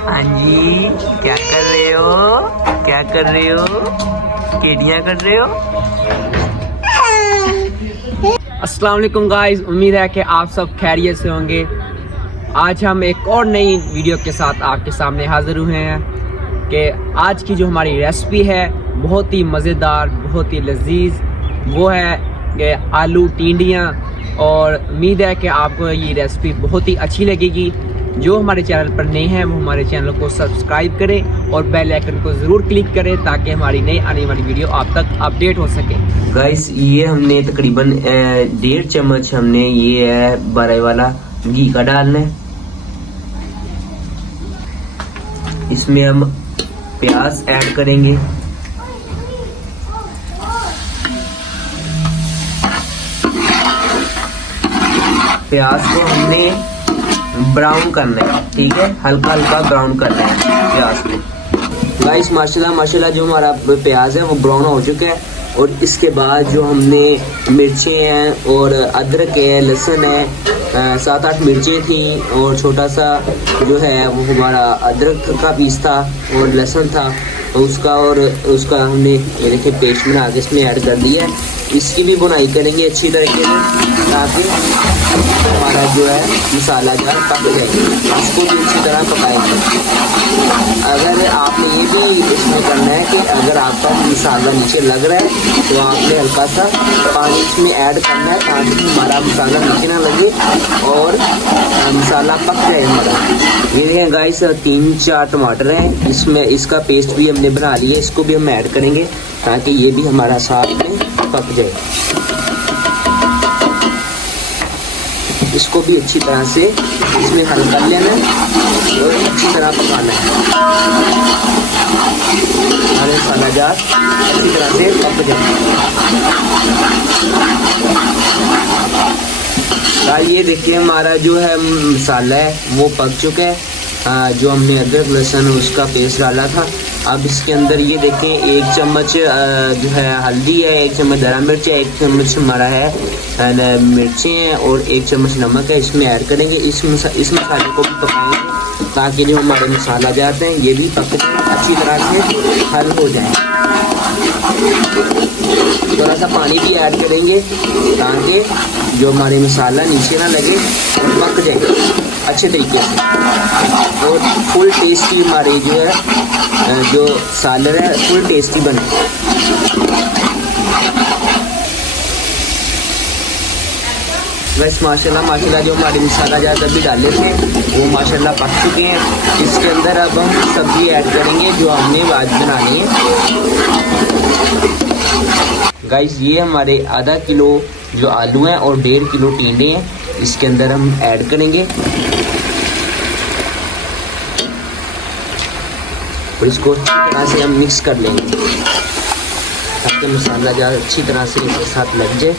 हाँ जी, क्या कर रहे हो? क्या कर रहे हो? केडियाँ कर रहे हो? अस्सलाम वालेकुम गाइस, उम्मीद है कि आप सब खैरियत से होंगे। आज हम एक और नई वीडियो के साथ आपके सामने हाजिर हुए हैं कि आज की जो हमारी रेसिपी है बहुत ही मज़ेदार, बहुत ही लजीज, वो है कि आलू टिंडियाँ। और उम्मीद है कि आपको ये रेसिपी बहुत ही अच्छी लगेगी। जो हमारे चैनल पर नए हैं वो हमारे चैनल को सब्सक्राइब करें और बेल आइकन को ज़रूर क्लिक करें ताकि हमारी नई आने वाली वीडियो आप तक अपडेट हो सके। गाइस, ये हमने तकरीबन 1.5 चम्मच हमने ये है 12 वाला घी का डालना है। इसमें हम प्याज ऐड करेंगे। प्याज को हमने ब्राउन करना है, ठीक है, हल्का हल्का ब्राउन करना है प्याज को। गाइस माशाल्लाह जो हमारा प्याज है वो ब्राउन हो चुका है। और इसके बाद जो हमने मिर्चें हैं और अदरक है, लहसुन है, 7-8 मिर्चें थी और छोटा सा जो है वो हमारा अदरक का पीस था और लहसुन था उसका हमने ये देखिए पेस्ट बना के इसमें ऐड कर दिया है। इसकी भी बुनाई करेंगे अच्छी तरीके से ताकि हमारा जो है मसाला जो है पक जाए। इसको भी अच्छी तरह पकाएंगे। अगर आपने ये भी इसमें करना है कि अगर आपका मसाला नीचे लग रहा है तो आपने हल्का सा पानी इसमें ऐड करना है ताकि हमारा मसाला नीचे ना लगे और मसाला पक जाए हमारा। ये देखें गाइस, 3-4 टमाटर हैं, इसमें इसका पेस्ट भी हमने बना लिया, इसको भी हम ऐड करेंगे ताकि ये भी हमारा साथ में पक जाए। इसको भी अच्छी तरह से इसमें हल कर लेना है और अच्छी तरह पकाना है। हमारे मसाला जार अच्छी तरह से पक जाए। ये देखिए हमारा जो है मसाला है वो पक चुका है। जो हमने अदरक लहसुन उसका पेस्ट डाला था, अब इसके अंदर ये देखें 1 चम्मच जो है हल्दी है, 1 चम्मच हरा मिर्च है, 1 चम्मच हमारा है मिर्चें हैं और 1 चम्मच नमक है, इसमें ऐड करेंगे। इस मसाले को भी पकाएंगे ताकि जो हमारे मसाला जाते हैं ये भी पक अच्छी तरह से हल हो जाए। थोड़ा सा पानी भी ऐड करेंगे ताकि जो हमारे मसाला नीचे ना लगे और पक जाए अच्छे तरीके से और फुल टेस्टी हमारी जो है जो सालन है फुल टेस्टी बने। वैसे माशाल्लाह जो हमारे मसाला ज़्यादा भी डाले थे वो माशाल्लाह पक चुके हैं। इसके अंदर अब हम सब्ज़ी ऐड करेंगे जो हमने आज बनानी है। गाइस, ये हमारे आधा किलो जो आलू हैं और 1.5 किलो टिंडे हैं, इसके अंदर हम ऐड करेंगे और इसको अच्छी तरह से हम मिक्स कर लेंगे ताकि मसाला ज़्यादा अच्छी तरह से इसके साथ लग जाए।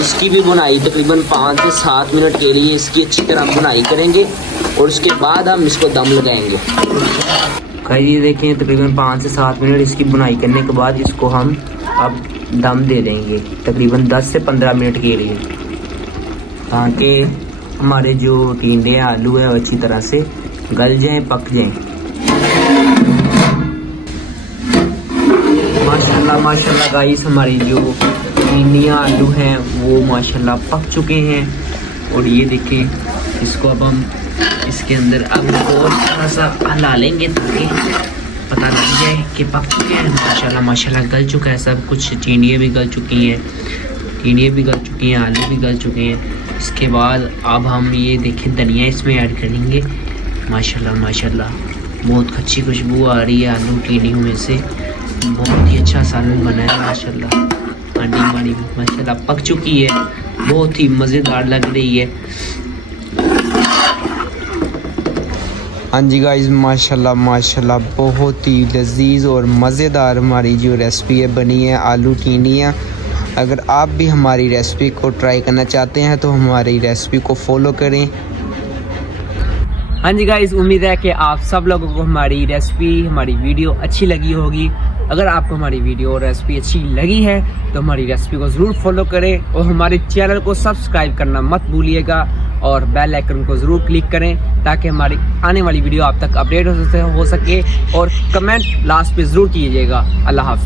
इसकी भी बुनाई तकरीबन 5 से 7 मिनट के लिए इसकी अच्छी तरह बुनाई करेंगे और उसके बाद हम इसको दम लगाएंगे। ये देखें तकरीबन 5 से 7 मिनट इसकी बुनाई करने के बाद इसको हम अब दम दे देंगे तकरीबन 10 से 15 मिनट के लिए ताकि हमारे जो टिंडे हैं आलू है वो अच्छी तरह से गल जाएं, पक जाएं। माशाल्लाह गाइस, हमारी जो टिंडियाँ आलू हैं वो माशाल्लाह पक चुके हैं। और ये देखें इसको अब हम इसके अंदर अब और थोड़ा सा हिला लेंगे ताकि पता लग जाए कि पक चुके हैं। माशाल्लाह गल चुका है सब कुछ। टिंडियाँ भी गल चुकी हैं, आलू भी गल चुके हैं। इसके बाद अब हम ये देखें धनिया इसमें ऐड करेंगे। माशाल्लाह बहुत अच्छी खुशबू आ रही है आलू टिंडियों में से। बहुत ही अच्छा सालन बना है माशाल्लाह। हांडी माशाल्लाह पक चुकी है, बहुत ही मज़ेदार लग रही है। हाँ जी गाइस, माशाल्लाह बहुत ही लजीज और मज़ेदार हमारी जो रेसिपी है बनी है आलू टिंडियाँ। अगर आप भी हमारी रेसिपी को ट्राई करना चाहते हैं तो हमारी रेसिपी को फॉलो करें। हाँ जी गाइस, उम्मीद है कि आप सब लोगों को हमारी रेसिपी, हमारी वीडियो अच्छी लगी होगी। अगर आपको हमारी वीडियो और रेसिपी अच्छी लगी है तो हमारी रेसिपी को ज़रूर फॉलो करें और हमारे चैनल को सब्सक्राइब करना मत भूलिएगा। और बेल आइकन को ज़रूर क्लिक करें ताकि हमारी आने वाली वीडियो आप तक अपडेट हो सके और कमेंट लास्ट पे ज़रूर कीजिएगा। अल्लाह हाफ़िज़।